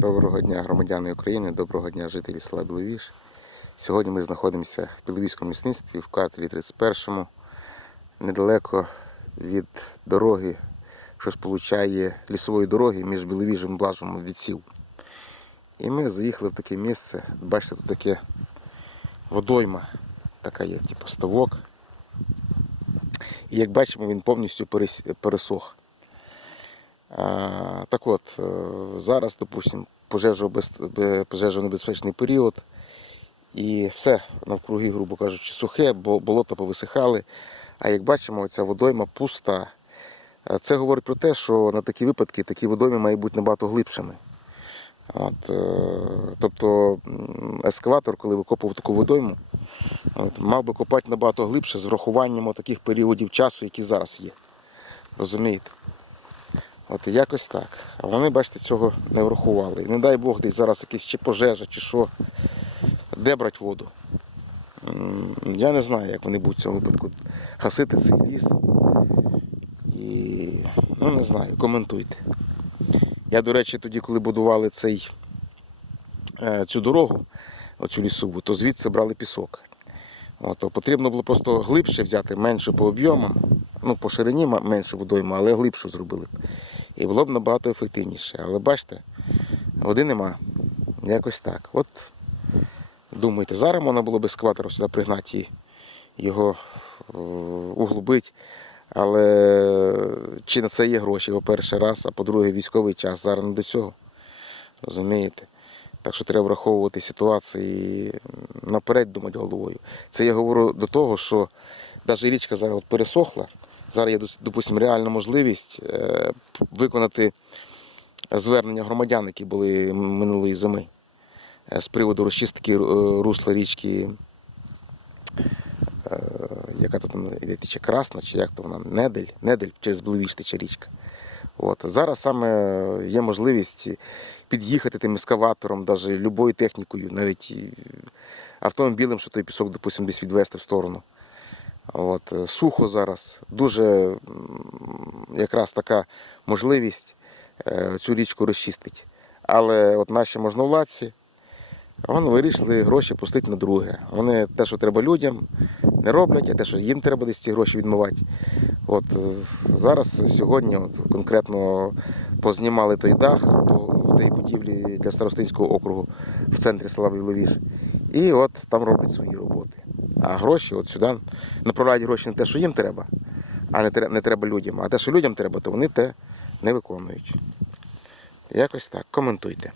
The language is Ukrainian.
Доброго дня, громадяни України, доброго дня, жителі села Біловіж. Сьогодні ми знаходимося в Біловізькому лісництві в кварталі 31 недалеко від дороги, що сполучає лісової дороги між Біловіжем і Блажем від. І ми заїхали в таке місце. Бачите, тут таке водойма, така є, типу ставок. І як бачимо, він повністю пересох. Так от, е, зараз, допустимо, пожежонебезпечний період. І все навкруги, грубо кажучи, сухе, бо болота повисихали. А як бачимо, ця водойма пуста. Е, Це говорить про те, що на такі випадки такі водойми мають бути набагато глибшими. От, е, тобто ескаватор, коли викопував таку водойму, от, мав би копати набагато глибше з врахуванням таких періодів часу, які зараз є. Розумієте? От якось так. А вони, бачите, цього не врахували. І не дай Бог, десь зараз якась чи пожежа, чи що. Де брати воду? Я не знаю, як вони будуть в цьому випадку гасити цей ліс. І ну не знаю, коментуйте. Я, до речі, тоді, коли будували цей, е, цю дорогу, оцю лісову, то звідси брали пісок. От, то потрібно було просто глибше взяти, менше по об'ємам, ну, по ширині менше водойму, але глибшу зробили. І було б набагато ефективніше. Але бачите, води нема. Якось так. От думайте, зараз можна було б ескаватора сюди пригнати і його е, углубити. Але чи на це є гроші, по-перше, раз, а по-друге, військовий час зараз не до цього. Розумієте? Так що треба враховувати ситуації наперед думати головою. Це я говорю до того, що навіть річка зараз от пересохла. Зараз є, допустимо, реальна можливість е, виконати звернення громадян, які були минулої зими е, з приводу розчистки е, русла річки, яка тут йде тече красна, чи як то вона, недель, недель через Блевіж тече річка. От. Зараз саме є можливість під'їхати тим ескаватором, навіть любою технікою, навіть автомобілем, що той пісок, допустимо, десь відвести в сторону. От. е, Сухо зараз. Дуже якраз така можливість е, цю річку розчистити. Але от наші можновладці, вони вирішили гроші пустити на друге. Вони те, що треба людям, не роблять, а те, що їм треба десь ці гроші відмивати. От е, зараз, сьогодні, от, конкретно познімали той дах будівлі для Старостинського округу в центрі села Біловіж. І от там роблять свої роботи. А гроші от сюди направляють гроші на те, що їм треба, а не не треба людям. А те, що людям треба, то вони те не виконують. Якось так. Коментуйте.